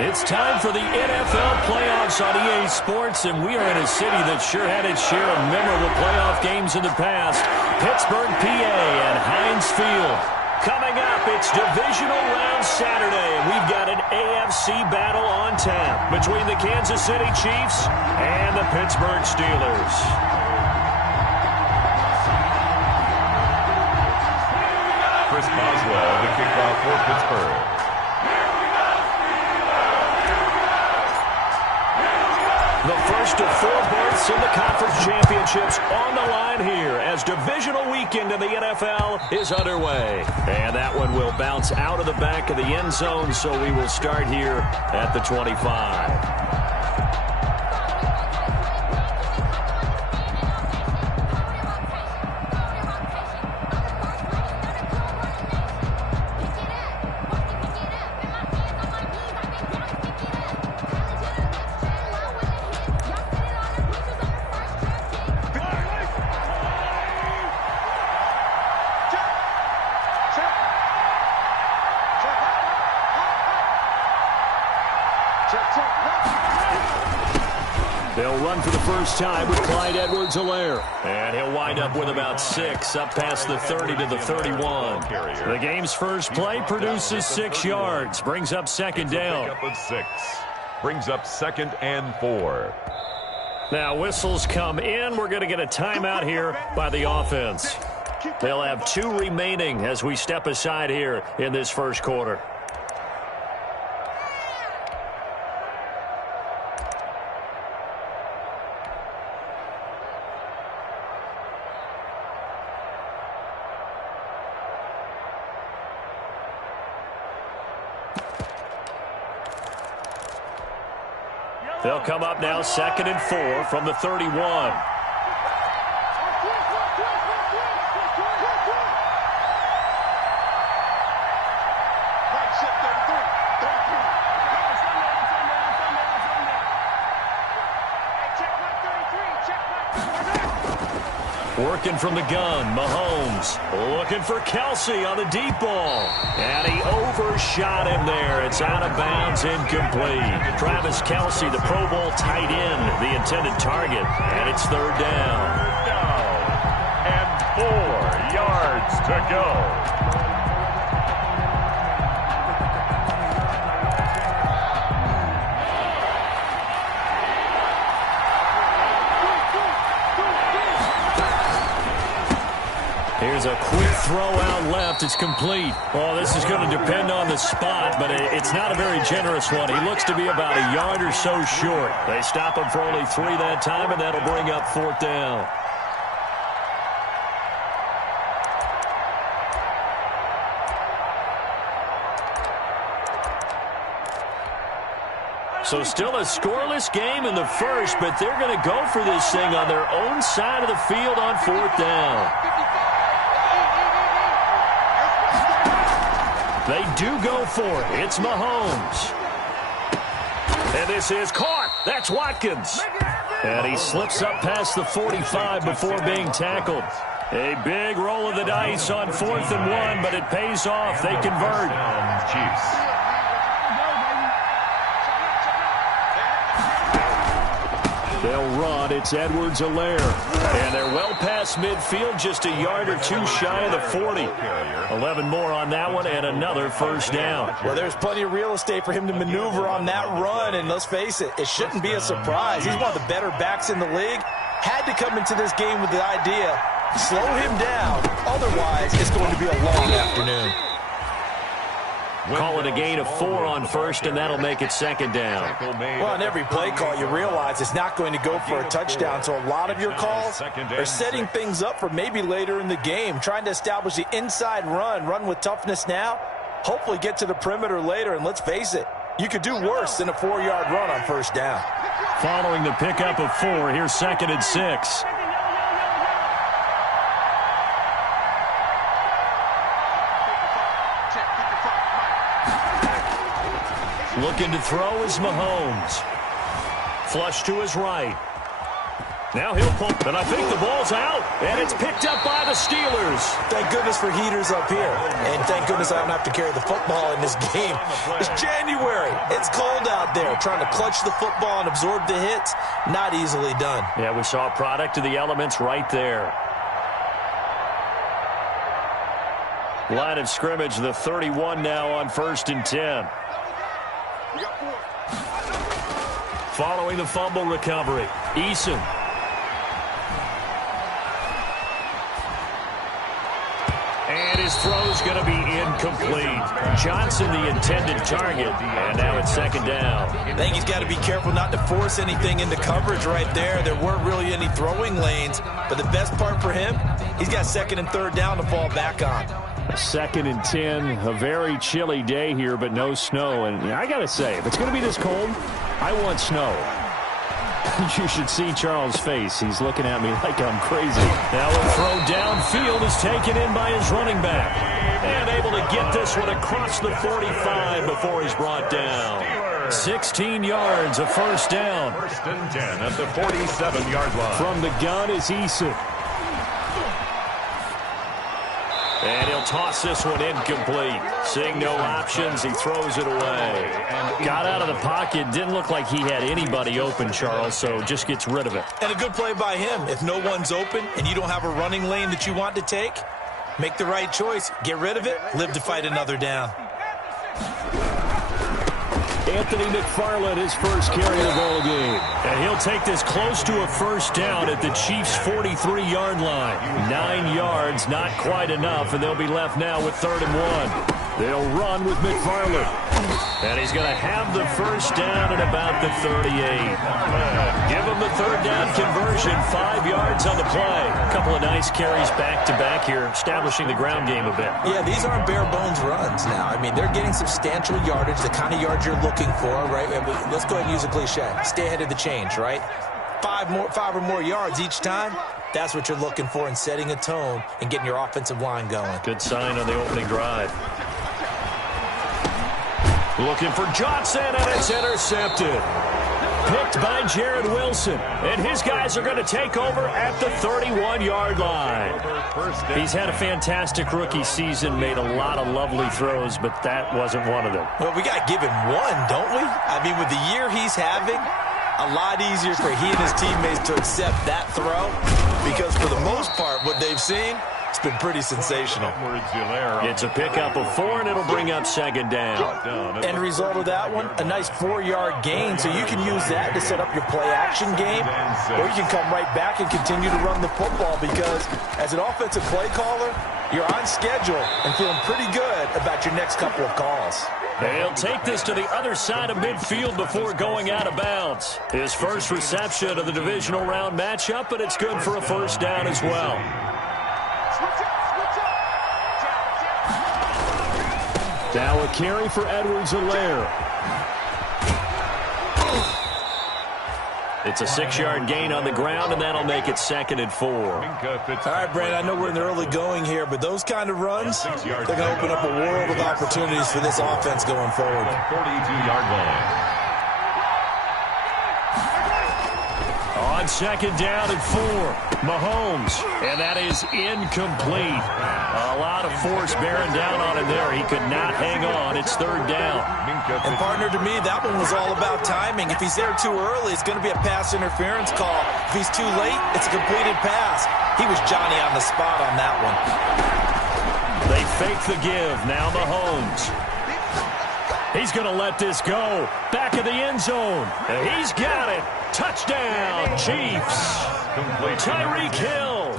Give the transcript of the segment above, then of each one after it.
It's time for the NFL playoffs on EA Sports, and we are in a city that sure had its share of memorable playoff games in the past. Pittsburgh, PA, and Heinz Field. Coming up, it's Divisional Round Saturday, and we've got an AFC battle on tap between the Kansas City Chiefs and the Pittsburgh Steelers. Chris Boswell, the kickoff for Pittsburgh. The first of 4 berths in the conference championships on the line here as divisional weekend in the NFL is underway. And that one will bounce out of the back of the end zone, so we will start here at the 25. They'll run for the first time with Clyde Edwards-Helaire. And he'll wind up with about 6 up past the 30 to the 31. The game's first play produces 6 yards. Brings up second down. Pick up of 6. Brings up 2nd and 4. Now whistles come in. We're going to get a timeout here by the offense. They'll have 2 remaining as we step aside here in this first quarter. They'll come up now 2nd and 4 from the 31. Working from the gun, Mahomes looking for Kelsey on the deep ball. And he overshot him there. It's out of bounds, incomplete. Travis Kelsey, the Pro Bowl tight end, the intended target. And it's 3rd down. And 4 yards to go. Here's a quick throw out left. It's complete. Oh, this is going to depend on the spot, but it's not a very generous one. He looks to be about a yard or so short. They stop him for only 3 that time, and that'll bring up 4th down. So still a scoreless game in the first, but they're going to go for this thing on their own side of the field on 4th down. They do go for it. It's Mahomes. And this is caught. That's Watkins. And he slips up past the 45 before being tackled. A big roll of the dice on 4th and 1, but it pays off. They convert. Chiefs. They'll run. It's Edwards-Helaire. And they're well past midfield, just a yard or 2 shy of the 40. 11 more on that one, and another first down. Well, there's plenty of real estate for him to maneuver on that run, and let's face it, it shouldn't be a surprise. He's one of the better backs in the league. Had to come into this game with the idea, slow him down. Otherwise, it's going to be a long afternoon. Call it a gain of 4 on first, and that'll make it 2nd down. Well, on every play call, you realize it's not going to go for a touchdown, so a lot of your calls are setting things up for maybe later in the game, trying to establish the inside run with toughness now, hopefully get to the perimeter later, and let's face it, you could do worse than a 4-yard run on first down. Following the pickup of 4, here's 2nd and 6. Looking to throw is Mahomes. Flush to his right. Now he'll pull, and I think the ball's out, and it's picked up by the Steelers. Thank goodness for heaters up here, and thank goodness I don't have to carry the football in this game. It's January. It's cold out there. Trying to clutch the football and absorb the hits, not easily done. Yeah, we saw a product of the elements right there. Line of scrimmage, the 31 now on 1st and 10. Following the fumble recovery, Eason. And his throw's going to be incomplete. Johnson, the intended target, and now it's 2nd down. I think he's got to be careful not to force anything into coverage right there. There weren't really any throwing lanes, but the best part for him, he's got 2nd and 3rd down to fall back on. 2nd and 10, a very chilly day here, but no snow. And I got to say, if it's going to be this cold, I want snow. You should see Charles' face. He's looking at me like I'm crazy. Now a throw downfield is taken in by his running back. And able to get this one across the 45 before he's brought down. 16 yards, a 1st down. 1st and 10 at the 47-yard line. From the gun is Eason. And he'll toss this one incomplete. Seeing no options, he throws it away. Got out of the pocket. Didn't look like he had anybody open, Charles, so just gets rid of it. And a good play by him. If no one's open and you don't have a running lane that you want to take, make the right choice. Get rid of it. Live to fight another down. Anthony McFarland, his first carry of the ball game. And he'll take this close to a 1st down at the Chiefs' 43-yard line. 9 yards, not quite enough, and they'll be left now with 3rd and 1. They'll run with McFarland. And he's going to have the 1st down at about the 38. Give him the 3rd down conversion, 5 yards on the play. A couple of nice carries back-to-back here, establishing the ground game a bit. Yeah, these aren't bare-bones runs now. I mean, they're getting substantial yardage, the kind of yards you're looking for, right? Let's go ahead and use a cliche. Stay ahead of the change, right? 5 or more yards each time. That's what you're looking for in setting a tone and getting your offensive line going. Good sign on the opening drive. Looking for Johnson, and it's intercepted. Picked by Jared Wilson. And his guys are going to take over at the 31-yard line. He's had a fantastic rookie season, made a lot of lovely throws, but that wasn't one of them. Well, we got to give him one, don't we? I mean, with the year he's having, a lot easier for he and his teammates to accept that throw, because for the most part, what they've seen, it's been pretty sensational. It's a pickup of 4, and it'll bring up 2nd down. End result of that one, a nice 4-yard gain, so you can use that to set up your play-action game, or you can come right back and continue to run the football, because as an offensive play caller, you're on schedule and feeling pretty good about your next couple of calls. They'll take this to the other side of midfield before going out of bounds. His first reception of the divisional round matchup, but it's good for a 1st down as well. Now a carry for Edwards-Helaire. It's a 6-yard gain on the ground, and that'll make it 2nd and 4. All right, Brandon, I know we're in the early going here, but those kind of runs, they're going to open up a world of opportunities for this offense going forward. 42-yard line. On 2nd down and 4, Mahomes, and that is incomplete. A lot of force bearing down on him there. He could not hang on. It's 3rd down. And, partner, to me, that one was all about timing. If he's there too early, it's going to be a pass interference call. If he's too late, it's a completed pass. He was Johnny on the spot on that one. They fake the give. Now Mahomes. He's going to let this go. Back of the end zone. He's got it. Touchdown, Chiefs. Tyreek Hill,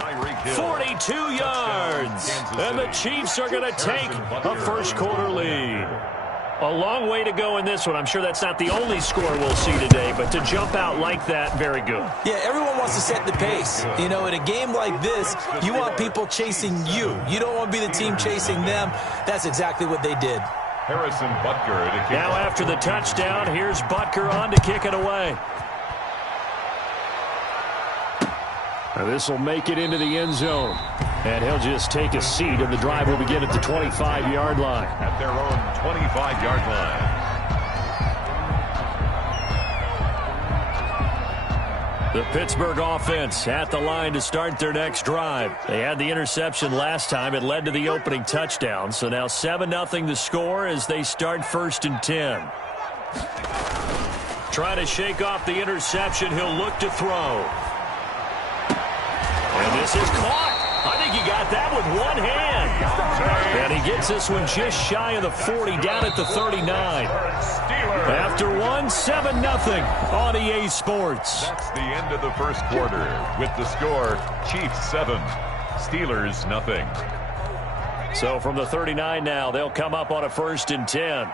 42 yards. And the Chiefs are going to take a first-quarter lead. A long way to go in this one. I'm sure that's not the only score we'll see today, but to jump out like that, very good. Yeah, everyone wants to set the pace. You know, in a game like this, you want people chasing you. You don't want to be the team chasing them. That's exactly what they did. Harrison Butker to kick. Now after the touchdown, here's Butker on to kick it away. Now this will make it into the end zone. And he'll just take a seat, and the drive will begin at the 25-yard line. At their own 25-yard line. The Pittsburgh offense at the line to start their next drive. They had the interception last time. It led to the opening touchdown. So now 7-0 the score as they start 1st and 10. Trying to shake off the interception. He'll look to throw. And this is caught. I think he got that with one hand. And he gets this one just shy of the 40, down at the 39. After 7-0 on EA Sports. That's the end of the first quarter with the score, Chiefs 7, Steelers 0. So from the 39 now, they'll come up on a 1st and 10.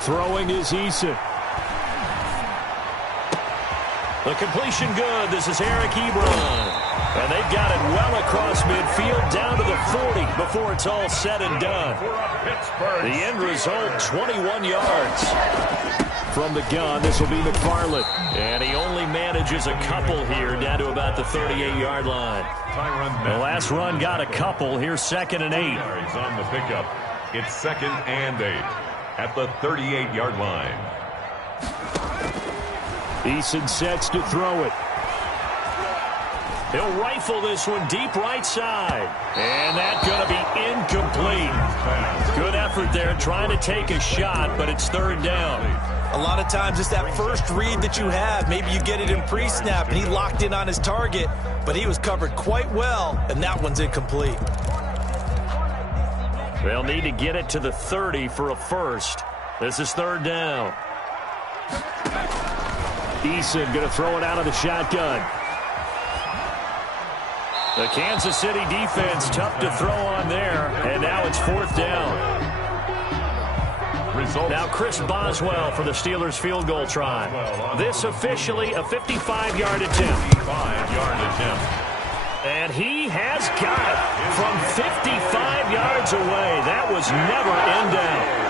Throwing is Eason. The completion good. This is Eric Ebron. And they've got it well across midfield down to the 40 before it's all said and done. The end result, 21 yards. From the gun, this will be McFarland. And he only manages a couple here down to about the 38-yard line. The last run got a couple. Here's 2nd and 8. Yards on the pickup. It's 2nd and 8 at the 38-yard line. Eason sets to throw it. He'll rifle this one deep right side. And that's going to be incomplete. Good effort there trying to take a shot, but it's 3rd down. A lot of times it's that first read that you have. Maybe you get it in pre-snap, and he locked in on his target, but he was covered quite well, and that one's incomplete. They'll need to get it to the 30 for a first. This is 3rd down. Eason going to throw it out of the shotgun. The Kansas City defense tough to throw on there, and now it's 4th down. Now Chris Boswell for the Steelers field goal try. This officially a 55-yard attempt. 55-yard attempt. And he has got it from 55 yards away. That was never in doubt.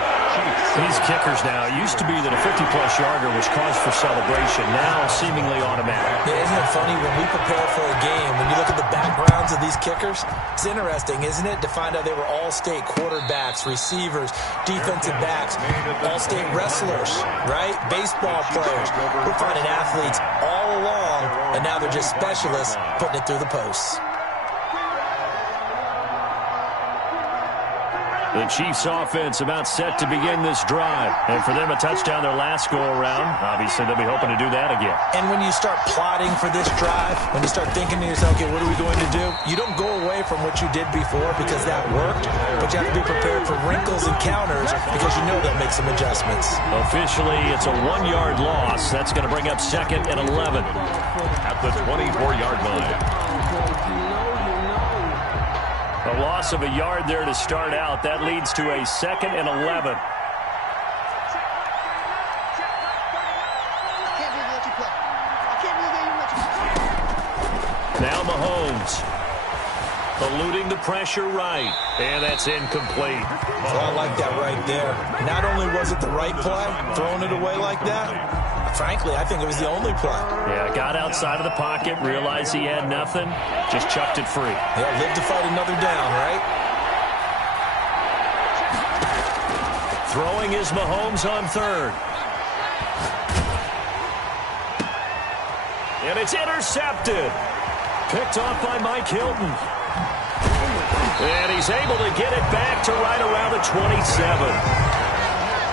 These kickers now, it used to be that a 50-plus yarder was cause for celebration, now seemingly automatic. Yeah, isn't it funny when we prepare for a game, when you look at the backgrounds of these kickers, it's interesting, isn't it, to find out they were all-state quarterbacks, receivers, defensive backs, all-state wrestlers, right? Baseball players. We're finding athletes all along, and now they're just specialists putting it through the posts. The Chiefs offense about set to begin this drive. And for them, a touchdown their last go-around. Obviously, they'll be hoping to do that again. And when you start plotting for this drive, when you start thinking to yourself, okay, what are we going to do? You don't go away from what you did before because that worked, but you have to be prepared for wrinkles and counters because you know they'll make some adjustments. Officially, it's a 1-yard loss. That's going to bring up 2nd and 11. At the 24-yard line. A loss of a yard there to start out. That leads to a 2nd and 11. Now Mahomes. Eluding the pressure right. And that's incomplete. So I like that right there. Not only was it the right play, throwing it away like that, frankly, I think it was the only play. Yeah, got outside of the pocket, realized he had nothing, just chucked it free. Yeah, live to fight another down, right? Throwing is Mahomes on 3rd. And it's intercepted. Picked off by Mike Hilton. And he's able to get it back to right around the 27.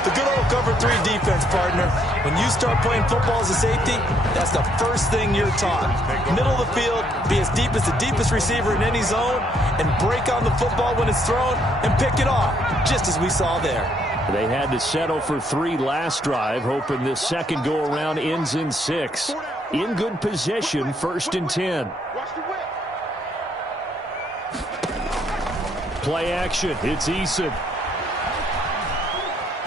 The good old cover 3 defense, partner. When you start playing football as a safety, that's the first thing you're taught. Middle of the field, be as deep as the deepest receiver in any zone, and break on the football when it's thrown and pick it off, just as we saw there. They had to settle for 3 last drive, hoping this second go-around ends in 6. In good position, 1st and 10. Play action, it's Eason.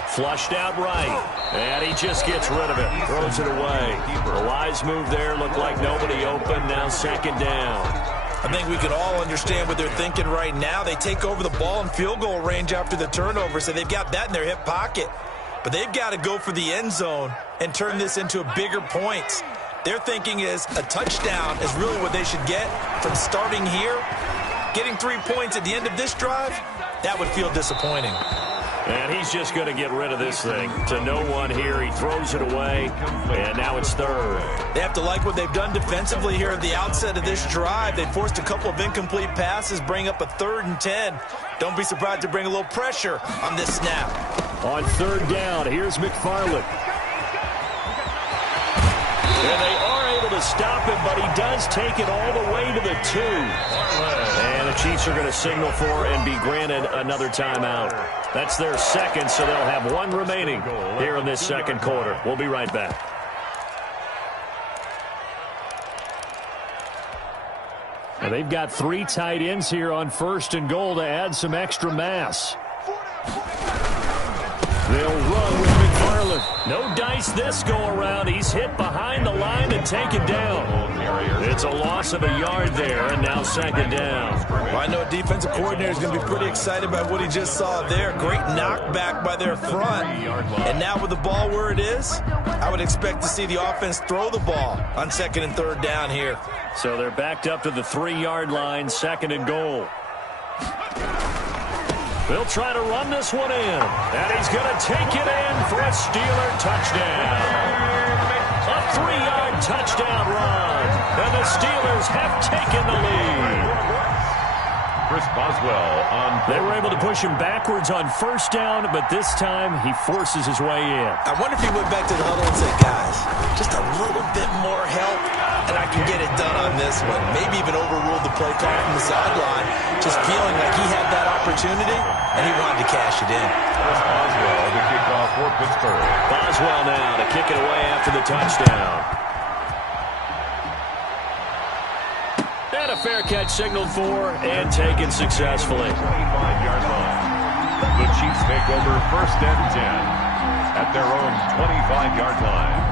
Flushed out right, and he just gets rid of it, throws it away. A wise move there, looked like nobody open, now 2nd down. I think we can all understand what they're thinking right now. They take over the ball in field goal range after the turnover, so they've got that in their hip pocket. But they've got to go for the end zone and turn this into a bigger points. Their thinking is a touchdown is really what they should get from starting here Getting 3 points at the end of this drive, that would feel disappointing. And he's just going to get rid of this thing. To no one here, he throws it away, and now it's third. They have to like what they've done defensively here at the outset of this drive. They forced a couple of incomplete passes, bring up a 3rd and 10. Don't be surprised to bring a little pressure on this snap. On 3rd down, here's McFarland. And they are able to stop him, but he does take it all the way to the 2. And the Chiefs are going to signal for and be granted another timeout. That's their second, so they'll have 1 remaining here in this second quarter. We'll be right back. Now they've got 3 tight ends here on 1st and goal to add some extra mass. They'll run with McFarland. No dice this go-around. He's hit behind the line and taken down. It's a loss of a yard there, and now 2nd down. Well, I know a defensive coordinator is going to be pretty excited by what he just saw there. Great knockback by their front. And now with the ball where it is, I would expect to see the offense throw the ball on 2nd and 3rd down here. So they're backed up to the 3-yard line, 2nd and goal. They'll try to run this one in. And he's going to take it in for a Steeler touchdown. A 3-yard touchdown run. And the Steelers have taken the lead. Chris Boswell on. They were able to push him backwards on 1st down, but this time he forces his way in. I wonder if he went back to the huddle and said, guys, just a little bit more help, and I can get it done on this one. Maybe even overruled the play call from the sideline, just feeling like he had that opportunity, and he wanted to cash it in. Chris Boswell, the kickoff for Pittsburgh. Boswell now to kick it away after the touchdown. And a fair catch signaled for and taken successfully. 25-yard line. The Chiefs take over 1st and 10 at their own 25-yard line.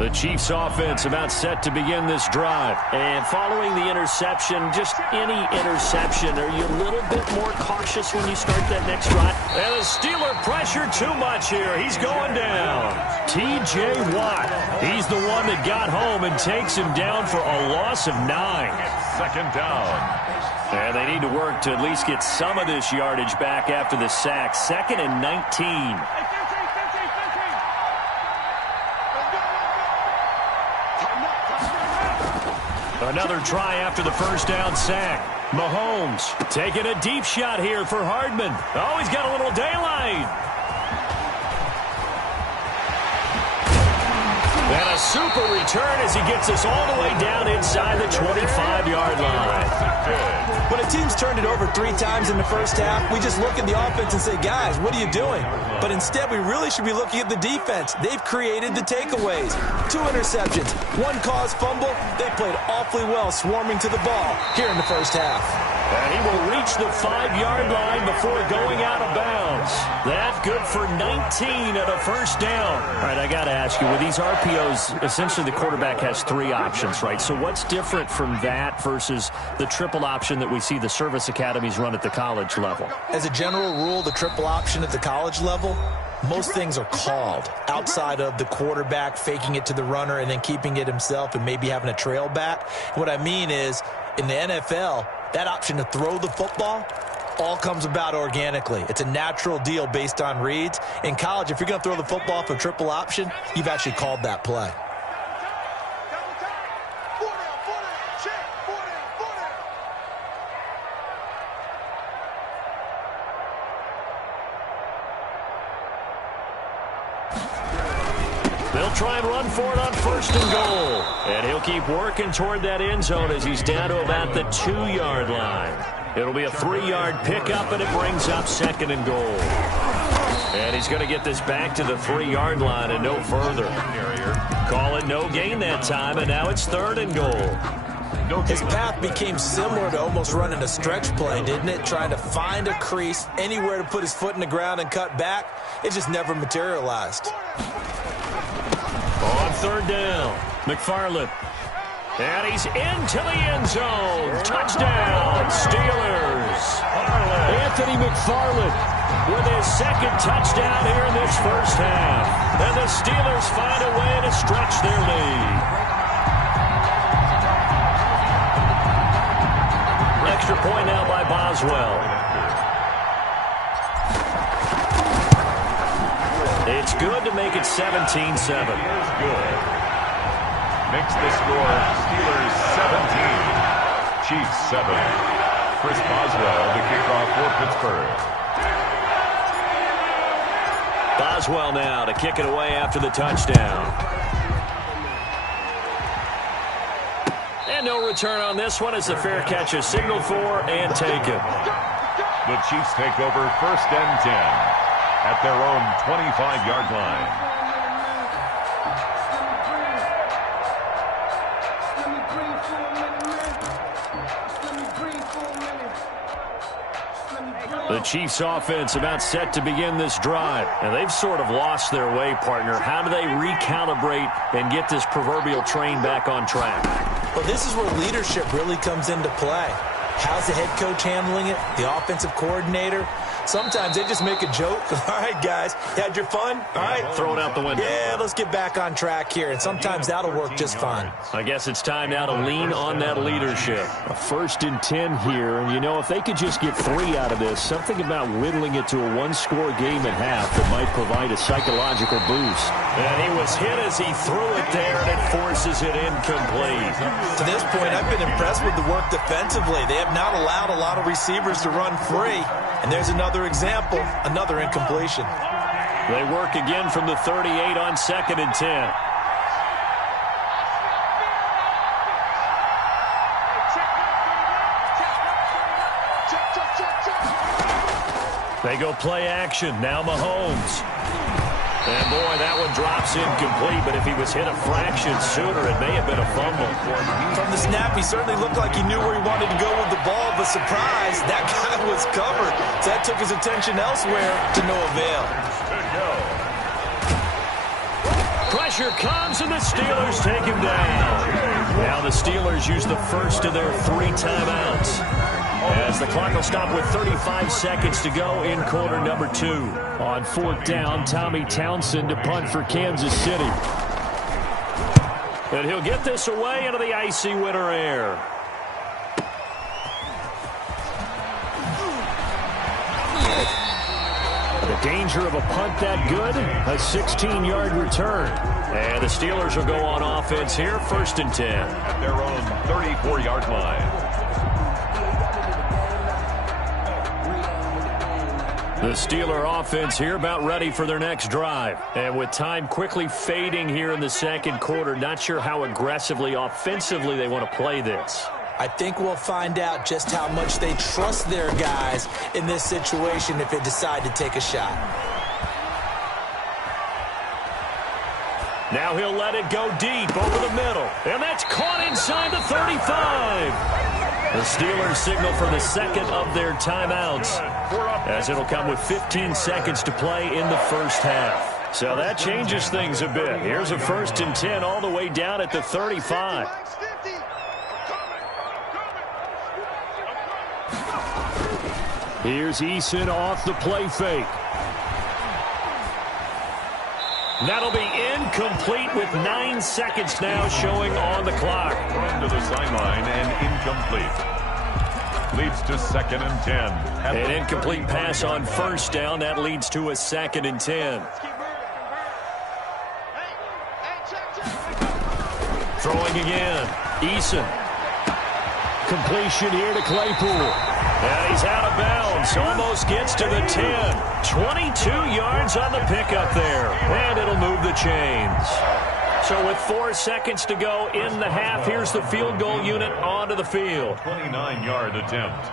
The Chiefs offense about set to begin this drive. And following the interception, just any interception, are you a little bit more cautious when you start that next drive? And the Steeler pressure too much here. He's going down. T.J. Watt. He's the one that got home and takes him down for a loss of 9. 2nd down. And they need to work to at least get some of this yardage back after the sack. 2nd and 19. Another try after the 1st down sack. Mahomes taking a deep shot here for Hardman. Oh, he's got a little daylight. And a super return as he gets us all the way down inside the 25-yard line. When a team's turned it over 3 times in the 1st half, we just look at the offense and say, guys, what are you doing? But instead, we really should be looking at the defense. They've created the takeaways. 2 interceptions, 1 caused fumble. They played awfully well swarming to the ball here in the 1st half. And he will reach the 5-yard line before going out of bounds. That's good for 19 at a 1st down. All right, I got to ask you, with these RPOs, essentially the quarterback has 3 options, right? So what's different from that versus the triple option that we see the service academies run at the college level? As a general rule, the triple option at the college level, most things are called outside of the quarterback faking it to the runner and then keeping it himself and maybe having a trail back. What I mean is, in the NFL, that option to throw the football all comes about organically. It's a natural deal based on reads. In college, if you're going to throw the football for triple option, you've actually called that play. They'll try and run for it on 1st and goal. And he'll keep working toward that end zone as he's down to about the 2-yard line. It'll be a 3-yard pickup, and it brings up 2nd and goal. And he's going to get this back to the 3-yard line and no further. Call it no gain that time, and now it's 3rd and goal. His path became similar to almost running a stretch play, didn't it? Trying to find a crease, anywhere to put his foot in the ground and cut back. It just never materialized. On 3rd down, McFarland. And he's into the end zone. Touchdown, Steelers. Anthony McFarland with his second touchdown here in this first half. And the Steelers find a way to stretch their lead. Extra point now by Boswell. It's good to make it 17-7. Good. Makes the score Steelers 17, Chiefs 7. Chris Boswell the kickoff for Pittsburgh. Boswell now to kick it away after the touchdown. And no return on this one as the fair catch is signaled for and taken. The Chiefs take over 1st and 10 at their own 25-yard line. The Chiefs offense about set to begin this drive. And they've sort of lost their way, partner. How do they recalibrate and get this proverbial train back on track? Well, this is where leadership really comes into play. How's the head coach handling it? The offensive coordinator? Sometimes they just make a joke. All right, guys, you had your fun? All right. Throw it out the window. Yeah, let's get back on track here. And sometimes that'll work just fine. I guess it's time now to lean on that leadership. A 1st and 10 here. And, you know, if they could just get 3 out of this, something about whittling it to a one-score game at half that might provide a psychological boost. And he was hit as he threw it there, and it forces it incomplete. To this point, I've been impressed with the work defensively. They have not allowed a lot of receivers to run free. And there's another example, another incompletion. They work again from the 38 on 2nd and 10. They go play action. Now Mahomes. And, boy, that one drops incomplete, but if he was hit a fraction sooner, it may have been a fumble. From the snap, he certainly looked like he knew where he wanted to go with the ball, but surprise, that guy was covered. So that took his attention elsewhere to no avail. Pressure comes, and the Steelers take him down. Now the Steelers use the first of their 3 timeouts, as the clock will stop with 35 seconds to go in quarter number 2. On 4th down, Tommy Townsend to punt for Kansas City. And he'll get this away into the icy winter air. The danger of a punt that good, a 16-yard return. And the Steelers will go on offense here, 1st and 10. At their own 34-yard line. The Steeler offense here about ready for their next drive. And with time quickly fading here in the 2nd quarter, not sure how aggressively, offensively they want to play this. I think we'll find out just how much they trust their guys in this situation if they decide to take a shot. Now he'll let it go deep over the middle. And that's caught inside the 35. The Steelers signal for the 2nd of their timeouts, as it'll come with 15 seconds to play in the first half. So that changes things a bit. Here's a 1st and 10 all the way down at the 35. Here's Eason off the play fake. That'll be incomplete with 9 seconds now showing on the clock. Run to the sideline and incomplete. Leads to 2nd and 10. An incomplete pass on 1st down. That leads to a 2nd and 10. Throwing again. Eason. Completion here to Claypool. And he's out of bounds. Almost gets to the 10. 22 yards on the pickup there. And it'll move the chains. So with 4 seconds to go in the half, here's the field goal unit onto the field. 29-yard attempt.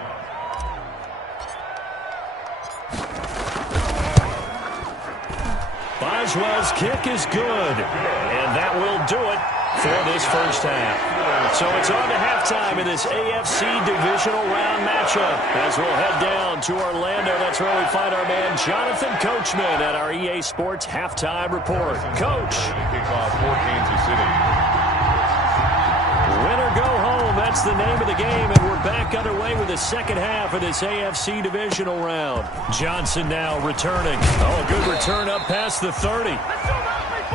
Boswell's kick is good. And that will do it for this first half. So it's on to halftime in this AFC Divisional Round matchup. As we'll head down to Orlando, that's where we find our man Jonathan Coachman at our EA Sports Halftime Report. Coach. Kickoff for Kansas City. Win or go home, that's that's the name of the game, and we're back underway with the second half of this AFC Divisional round. Johnson now returning. Oh, good return up past the 30.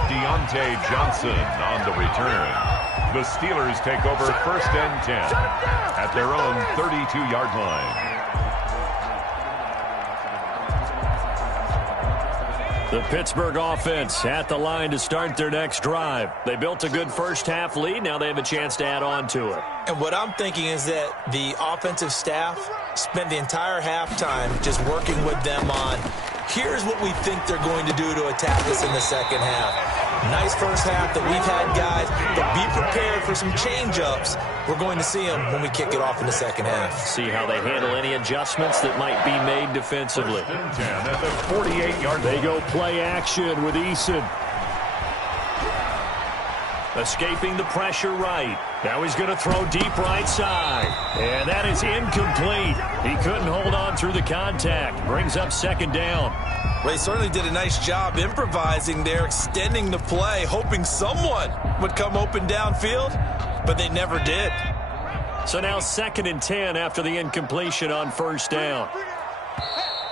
Deontay Johnson on the return. The Steelers take over 1st and 10 at their own 32-yard line. The Pittsburgh offense at the line to start their next drive. They built a good first-half lead. Now they have a chance to add on to it. And what I'm thinking is that the offensive staff spent the entire halftime just working with them on, here's what we think they're going to do to attack us in the second half. Nice first half that we've had, guys, but be prepared for some change-ups. We're going to see them when we kick it off in the second half. See how they handle any adjustments that might be made defensively. 1st and 10 at the 48-yard line. They go play action with Eason. Escaping the pressure right. Now he's going to throw deep right side. And that is incomplete. He couldn't hold on through the contact. Brings up 2nd down. They certainly did a nice job improvising there, extending the play, hoping someone would come open downfield, but they never did. So now 2nd and 10 after the incompletion on 1st down.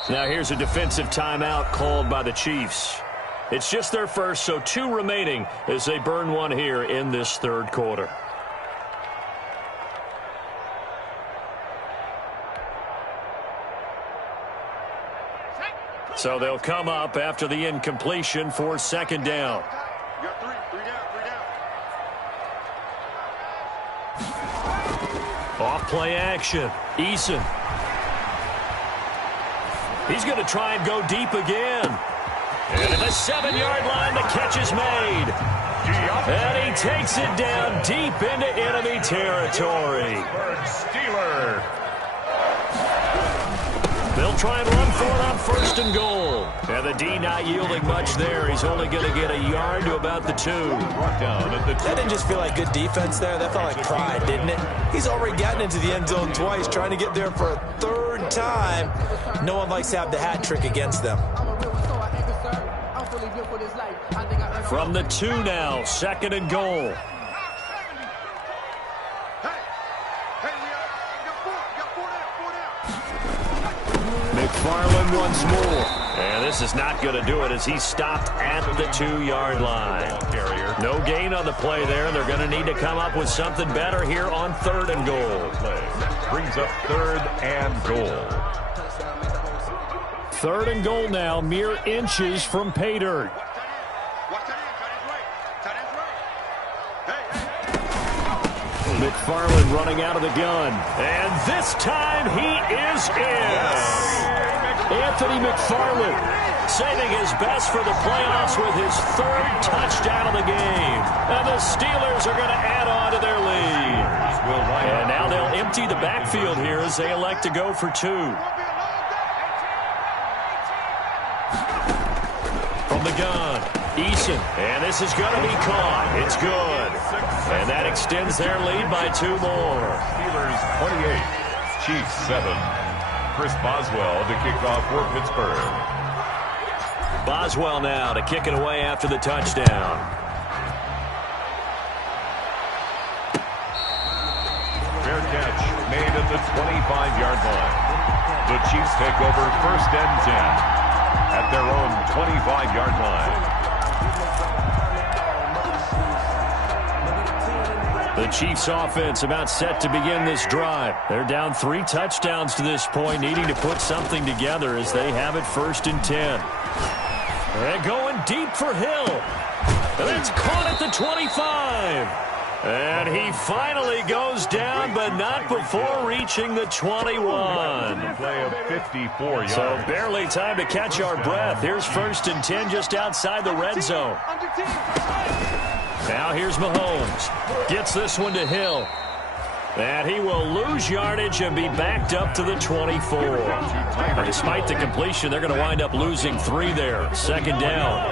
Now here's a defensive timeout called by the Chiefs. It's just their first, so 2 remaining as they burn one here in this 3rd quarter. So they'll come up after the incompletion for 2nd down. You got 3 down. Off play action. Eason. He's going to try and go deep again. And at the 7-yard line, the catch is made. And he takes it down deep into enemy territory. Steeler. They'll try and run for it on 1st and goal. And the D not yielding much there. He's only going to get a yard to about the 2. That didn't just feel like good defense there. That felt like pride, didn't it? He's already gotten into the end zone twice, trying to get there for a 3rd time. No one likes to have the hat trick against them. From the 2 now, 2nd and goal. McFarland once more. And this is not going to do it as he's stopped at the 2-yard line. No gain on the play there. They're going to need to come up with something better here on 3rd and goal. Brings up 3rd and goal. 3rd and goal now, mere inches from pay dirt. McFarland running out of the gun. And this time he is in. Anthony McFarland saving his best for the playoffs with his 3rd touchdown of the game. And the Steelers are going to add on to their lead. And now they'll empty the backfield here as they elect to go for 2. From the gun, Eason. And this is going to be caught. It's good. And that extends their lead by 2 more. Steelers 28, Chiefs 7. Chris Boswell to kick off for Pittsburgh. Boswell now to kick it away after the touchdown. Fair catch made at the 25-yard line. The Chiefs take over 1st and 10 at their own 25-yard line. The Chiefs offense about set to begin this drive. They're down 3 touchdowns to this point, needing to put something together as they have it 1st and 10. They're going deep for Hill. And that's caught at the 25. And he finally goes down, but not before reaching the 21. Play of 54 yards. So barely time to catch our breath. Here's 1st and 10 just outside the red zone. Now here's Mahomes. Gets this one to Hill. And he will lose yardage and be backed up to the 24. But despite the completion, they're going to wind up losing 3 there. 2nd down.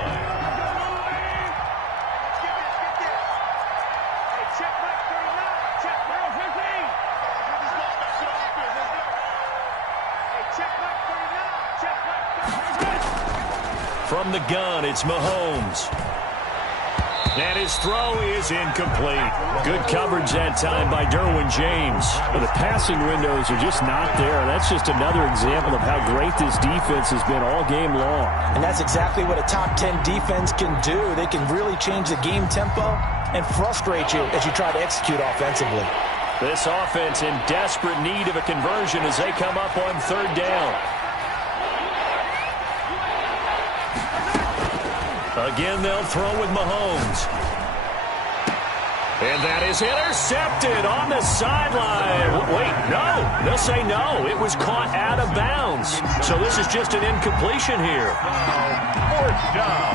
From the gun, it's Mahomes. And his throw is incomplete. Good coverage that time by Derwin James. Well, the passing windows are just not there. That's just another example of how great this defense has been all game long. And that's exactly what a top 10 defense can do. They can really change the game tempo and frustrate you as you try to execute offensively. This offense in desperate need of a conversion as they come up on third down. Again, they'll throw with Mahomes. And that is intercepted on the sideline. Wait, no. They'll say no. It was caught out of bounds. So this is just an incompletion here. Fourth down.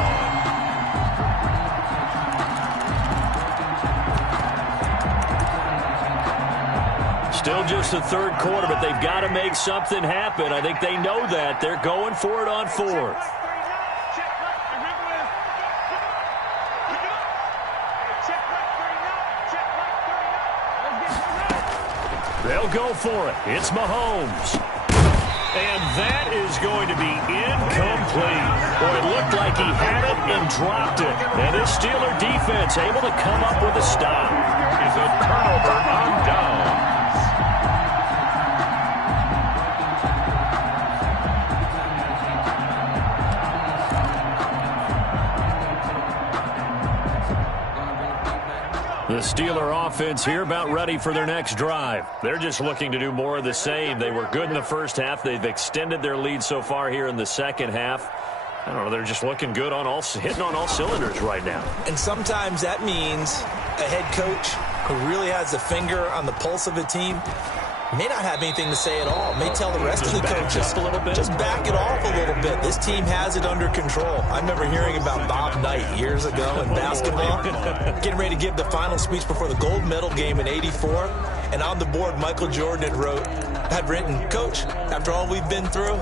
Still just the third quarter, but they've got to make something happen. I think they know that. They're going for it on fourth. They'll go for it. It's Mahomes. And that is going to be incomplete. Boy, it looked like he had it and dropped it. And this Steeler defense able to come up with a stop. Is a turnover on downs. The Steeler offense here about ready for their next drive. They're just looking to do more of the same. They were good in the first half. They've extended their lead so far here in the second half. I don't know, they're just looking good on hitting on all cylinders right now. And sometimes that means a head coach who really has a finger on the pulse of a team may not have anything to say at all. May tell the rest of the coaches, just back it off a little bit. This team has it under control. I remember hearing about Bob Knight years ago in basketball, getting ready to give the final speech before the gold medal game in '84. And on the board, Michael Jordan had written, "Coach, after all we've been through,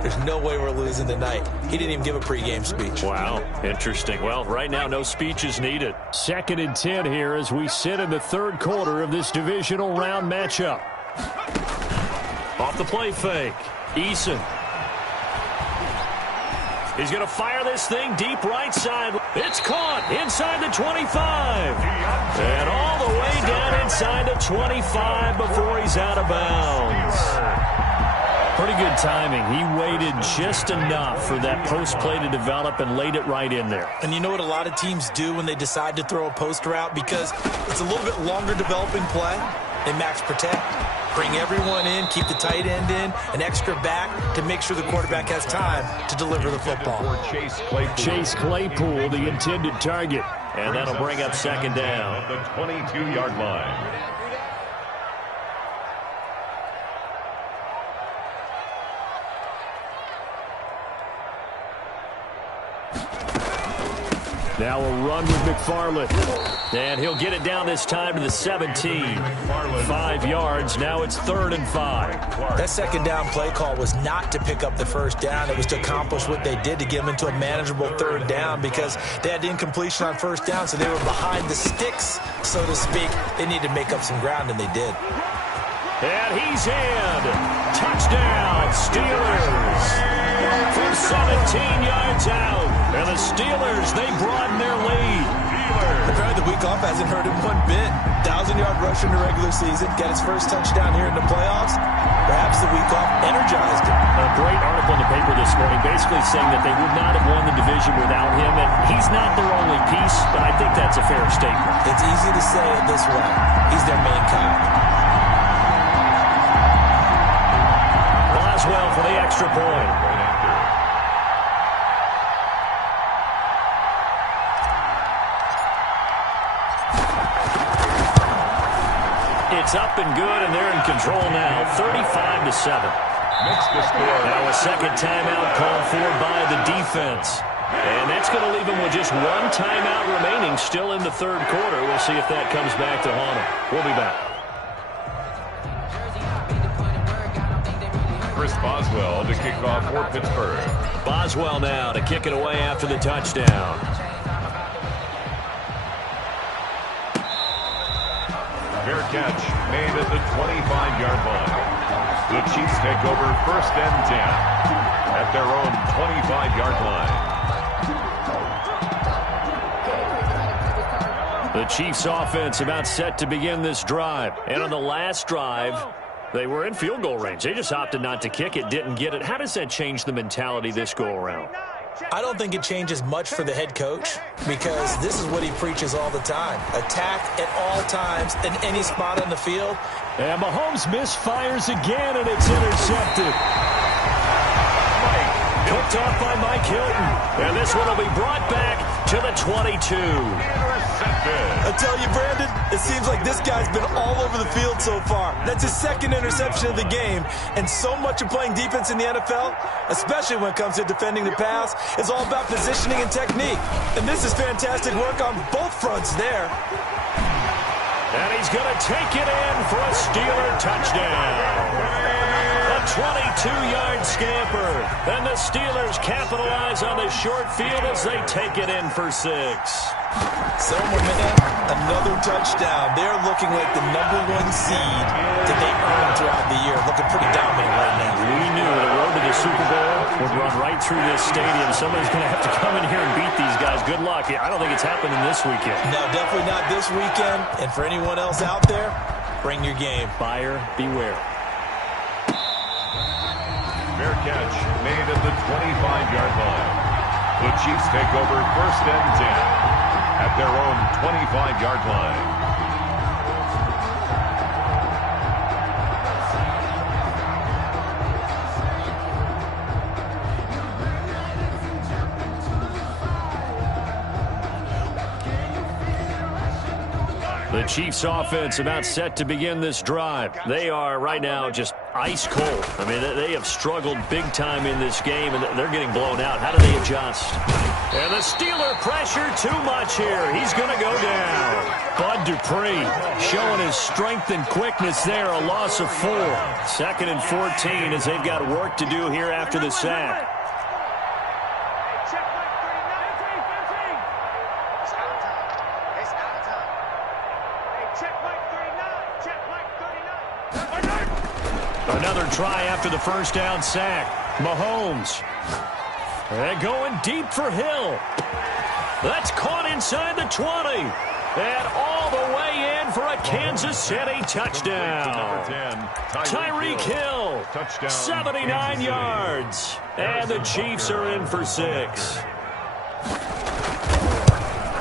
there's no way we're losing tonight." He didn't even give a pregame speech. Wow, interesting. Well, right now, no speech is needed. 2nd and 10 here as we sit in the third quarter of this divisional round matchup. Off the play fake. Eason. He's going to fire this thing deep right side. It's caught inside the 25. And all the way down inside the 25 before he's out of bounds. Pretty good timing. He waited just enough for that post play to develop and laid it right in there. And you know what a lot of teams do when they decide to throw a post route? Because it's a little bit longer developing play. They max protect, bring everyone in, keep the tight end in, an extra back to make sure the quarterback has time to deliver the football. Chase Claypool, the intended target. And that'll bring up second down. At the 22-yard line. Now a run with McFarland. And he'll get it down this time to the 17. 5 yards. Now it's 3rd and 5. That second down play call was not to pick up the first down. It was to accomplish what they did to get them into a manageable 3rd down because they had incompletion on first down, so they were behind the sticks, so to speak. They needed to make up some ground, and they did. And he's in. Touchdown, Steelers. From 17 yards out. And the Steelers, they broaden their lead. Apparently the week off hasn't hurt him one bit. 1,000-yard rush in the regular season. Got his first touchdown here in the playoffs. Perhaps the week off energized him. A great article in the paper this morning basically saying that they would not have won the division without him. And he's not their only piece, but I think that's a fair statement. It's easy to say it this way. He's their main cog. Boswell for the extra point. It's up and good, and they're in control now, 35-7. Makes the score. Now a second timeout called for by the defense. And that's going to leave them with just one timeout remaining still in the third quarter. We'll see if that comes back to haunt them. We'll be back. Chris Boswell to kick off for Pittsburgh. Boswell now to kick it away after the touchdown. Fair catch made at the 25-yard line. The Chiefs take over 1st and 10 at their own 25-yard line. The Chiefs offense about set to begin this drive. And on the last drive, they were in field goal range. They just opted not to kick it, didn't get it. How does that change the mentality this go-around? I don't think it changes much for the head coach because this is what he preaches all the time. Attack at all times in any spot on the field. And Mahomes misfires again, and it's intercepted. Picked off by Mike Hilton. And this one will be brought back to the 22. I tell you, Brandon, it seems like this guy's been all over the field so far. That's his second interception of the game. And so much of playing defense in the NFL, especially when it comes to defending the pass, is all about positioning and technique. And this is fantastic work on both fronts there. And he's going to take it in for a Steeler touchdown. A 22-yard scamper. And the Steelers capitalize on the short field as they take it in for 6. So, my man, another touchdown. They're looking like the #1 seed that they earned throughout the year. Looking pretty dominant right now. We knew the road to the Super Bowl would run right through this stadium. Somebody's going to have to come in here and beat these guys. Good luck. I don't think it's happening this weekend. No, definitely not this weekend. And for anyone else out there, bring your game. Buyer beware. Fair catch made at the 25-yard line. The Chiefs take over 1st and 10 at their own 25-yard line. The Chiefs offense about set to begin this drive. They are right now just ice cold. I mean, they have struggled big time in this game, and they're getting blown out. How do they adjust? And the Steeler pressure too much here. He's going to go down. Bud Dupree showing his strength and quickness there. A loss of 4. 2nd and 14 as they've got work to do here after the sack. Another try after the first down sack. Mahomes. And going deep for Hill. That's caught inside the 20. And all the way in for a Kansas City touchdown. Tyreek Hill, 79 yards. And the Chiefs are in for 6.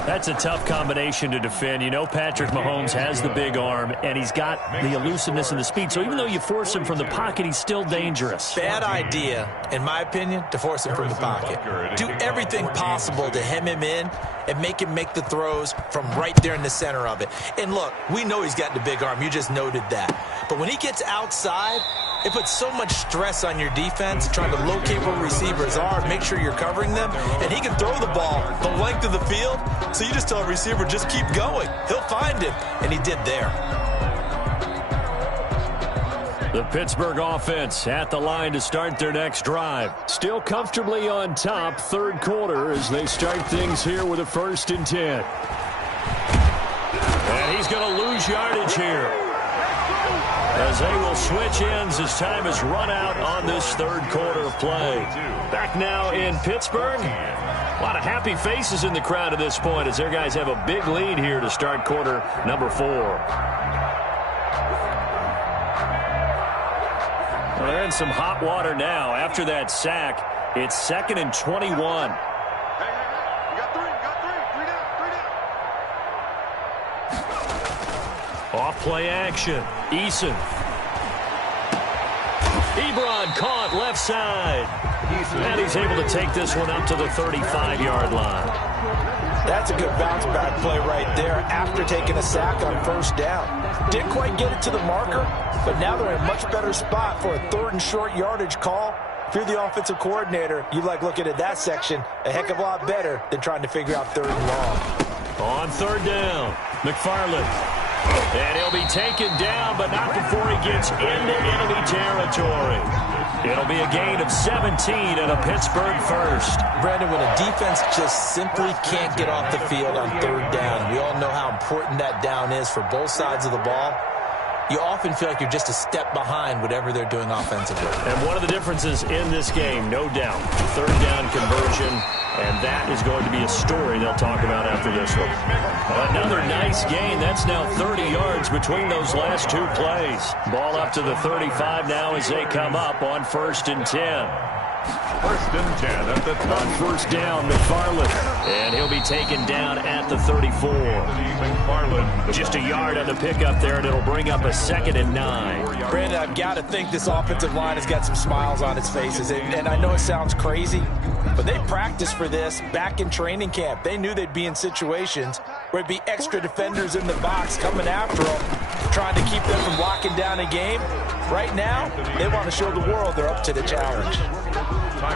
That's a tough combination to defend. You know Patrick Mahomes has the big arm, and he's got the elusiveness and the speed. So even though you force him from the pocket, he's still dangerous. Bad idea, in my opinion, to force him from the pocket. Do everything possible to hem him in and make him make the throws from right there in the center of it. And look, we know he's got the big arm. You just noted that. But when he gets outside, it puts so much stress on your defense trying to locate where receivers are, make sure you're covering them, and he can throw the ball the length of the field. So you just tell a receiver, just keep going. He'll find him, and he did there. The Pittsburgh offense at the line to start their next drive. Still comfortably on top, 3rd quarter as they start things here with a 1st and 10. And he's going to lose yardage here, as they will switch ends as time has run out on this 3rd quarter of play. Back now in Pittsburgh. A lot of happy faces in the crowd at this point as their guys have a big lead here to start quarter number 4. Well, they're in some hot water now. After that sack, it's 2nd and 21. Hey, you got 3 down. Off play action. Eason. Ebron caught left side. And he's able to take this one up to the 35-yard line. That's a good bounce back play right there after taking a sack on 1st down. Didn't quite get it to the marker, but now they're in a much better spot for a 3rd and short yardage call. If you're the offensive coordinator, you like looking at that section a heck of a lot better than trying to figure out 3rd and long. On 3rd down, McFarland. And he'll be taken down, but not before he gets into enemy territory. It'll be a gain of 17 and a Pittsburgh 1st. Brandon, when a defense just simply can't get off the field on 3rd down, we all know how important that down is for both sides of the ball. You often feel like you're just a step behind whatever they're doing offensively. And one of the differences in this game, no doubt, 3rd down conversion And that is going to be a story they'll talk about after this one. Another nice gain. That's now 30 yards between those last two plays. Ball up to the 35 now as they come up on 1st and 10. 1st and 10 at the top. On 1st down, McFarland. And he'll be taken down at the 34. Just a yard on the pickup there, and it'll bring up a 2nd and 9. Brandon, I've got to think this offensive line has got some smiles on its faces. And I know it sounds crazy, but they practiced for this back in training camp. They knew they'd be in situations where it'd be extra defenders in the box coming after them, trying to keep them from locking down a game. Right now, they want to show the world they're up to the challenge.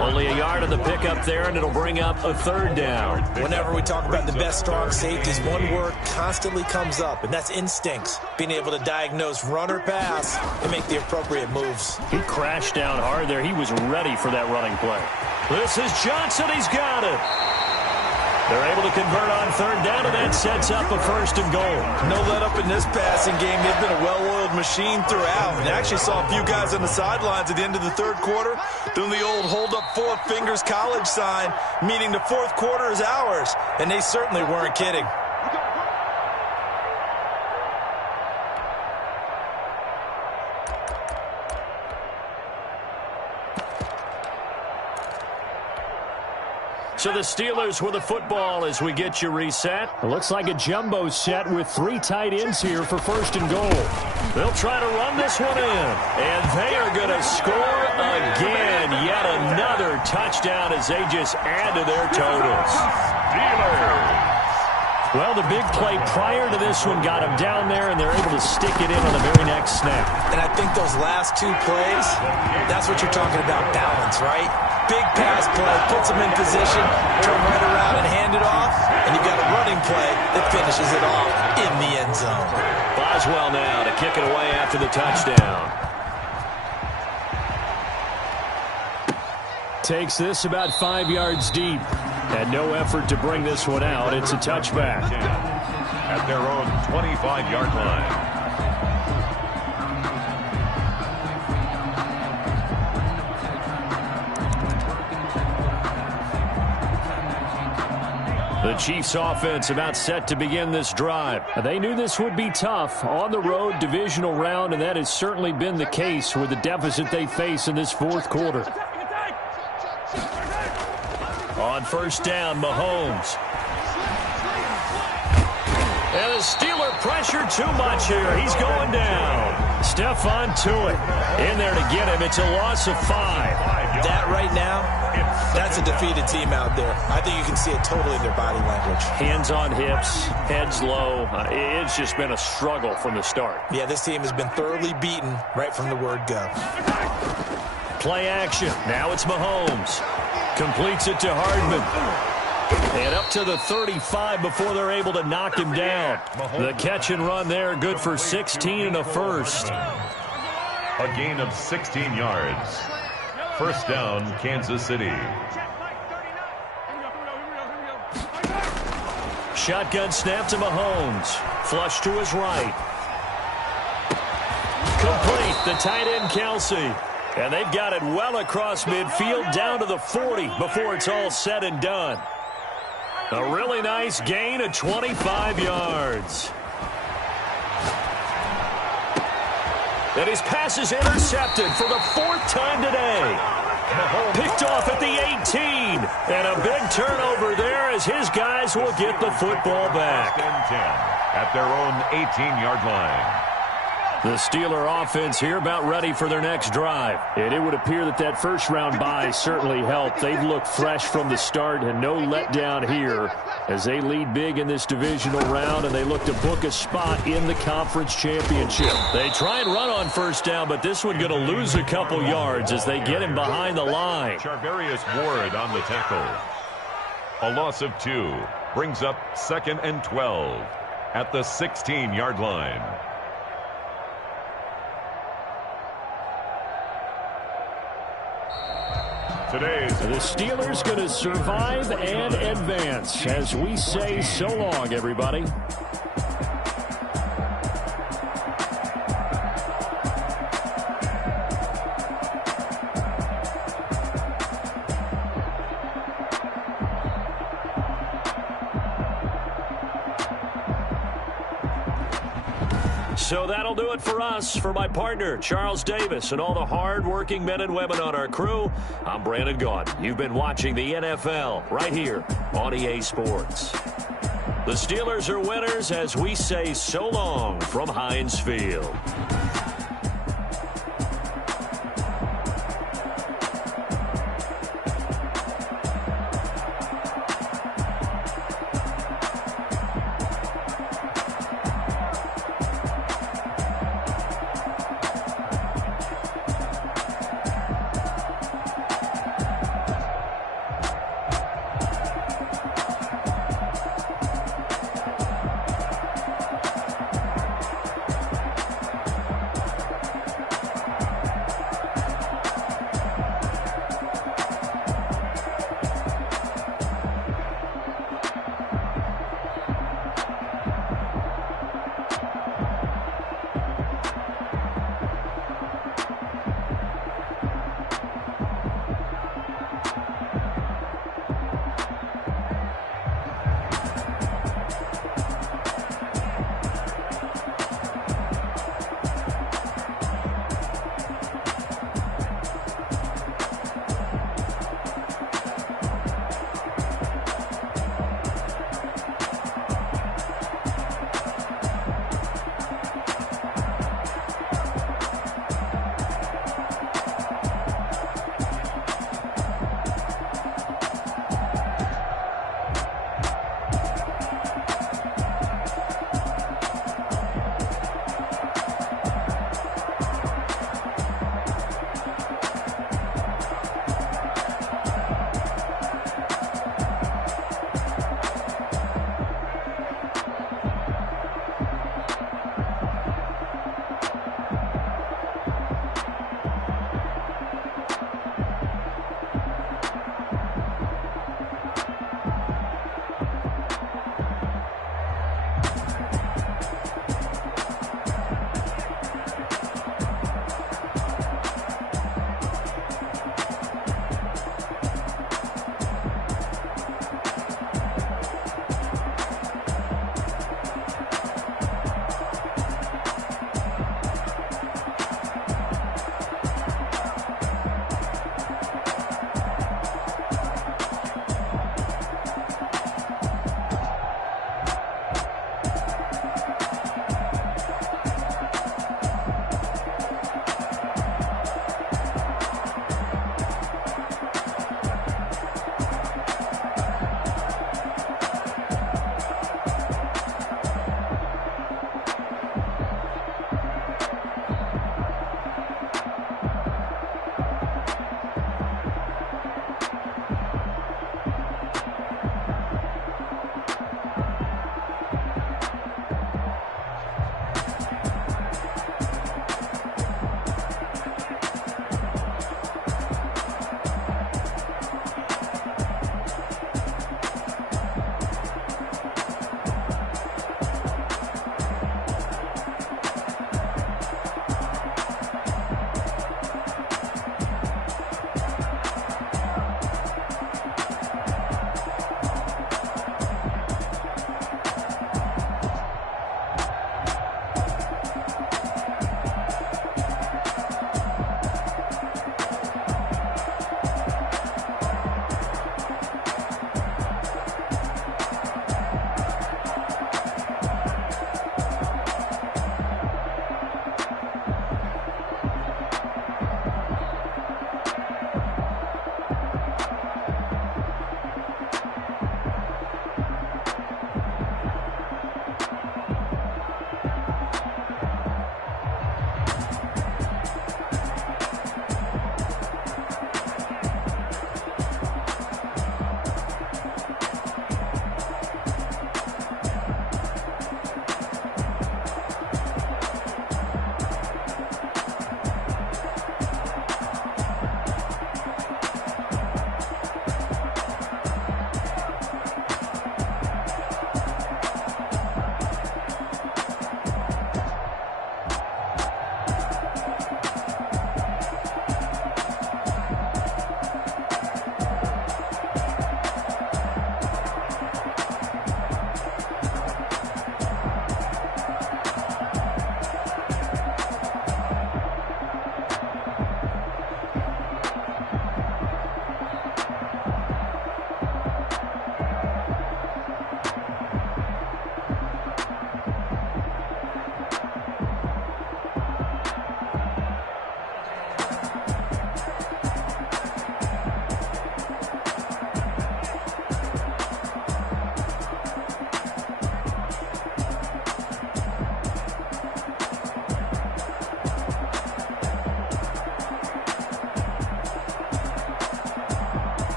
Only a yard on the pickup there, and it'll bring up a 3rd down. Whenever we talk about the best strong safeties, one word constantly comes up, and that's instincts. Being able to diagnose run or pass and make the appropriate moves. He crashed down hard there. He was ready for that running play. This is Johnson. He's got it. They're able to convert on 3rd down, and that sets up a 1st and goal. No let up in this passing game. They've been a well-oiled machine throughout. And actually saw a few guys on the sidelines at the end of the 3rd quarter doing the old hold up 4 fingers college sign, meaning the 4th quarter is ours. And they certainly weren't kidding. So the Steelers with the football as we get you reset. It looks like a jumbo set with 3 tight ends here for 1st and goal. They'll try to run this one in. And they are going to score again. Yet another touchdown as they just add to their totals. Steelers. Well, the big play prior to this one got them down there, and they're able to stick it in on the very next snap. And I think those last 2 plays, that's what you're talking about, balance, right? Big pass play, puts them in position, turn right around and hand it off, and you've got a running play that finishes it off in the end zone. Boswell now to kick it away after the touchdown. Takes this about 5 yards deep. And no effort to bring this one out. It's a touchback. At their own 25-yard line. The Chiefs offense about set to begin this drive. They knew this would be tough on the road divisional round, and that has certainly been the case with the deficit they face in this 4th quarter. On 1st down, Mahomes. And the Steeler pressure too much here. He's going down. Stephon Tuitt in there to get him. It's a loss of 5. That right now, that's a defeated team out there. I think you can see it totally in their body language. Hands on hips, heads low. It's just been a struggle from the start. Yeah, this team has been thoroughly beaten right from the word go. Play action. Now it's Mahomes. Completes it to Hardman. And up to the 35 before they're able to knock him down. The catch and run there, good for 16 and a 1st. A gain of 16 yards. 1st down, Kansas City. Shotgun snap to Mahomes. Flush to his right. Complete. The tight end, Kelsey. And they've got it well across midfield down to the 40 before it's all said and done. A really nice gain of 25 yards. And his pass is intercepted for the 4th time today. Picked off at the 18. And a big turnover there as his guys will get the football back. At their own 18-yard line. The Steeler offense here about ready for their next drive. And it would appear that that first-round bye certainly helped. They've looked fresh from the start and no letdown here as they lead big in this divisional round, and they look to book a spot in the conference championship. They try and run on 1st down, but this one going to lose a couple yards as they get him behind the line. Charvarius Ward on the tackle. A loss of 2 brings up 2nd and 12 at the 16-yard line. The Steelers going to survive and advance as we say so long, everybody. So that'll do it for us. For my partner, Charles Davis, and all the hard-working men and women on our crew, I'm Brandon Gaudin. You've been watching the NFL right here on EA Sports. The Steelers are winners as we say so long from Heinz Field.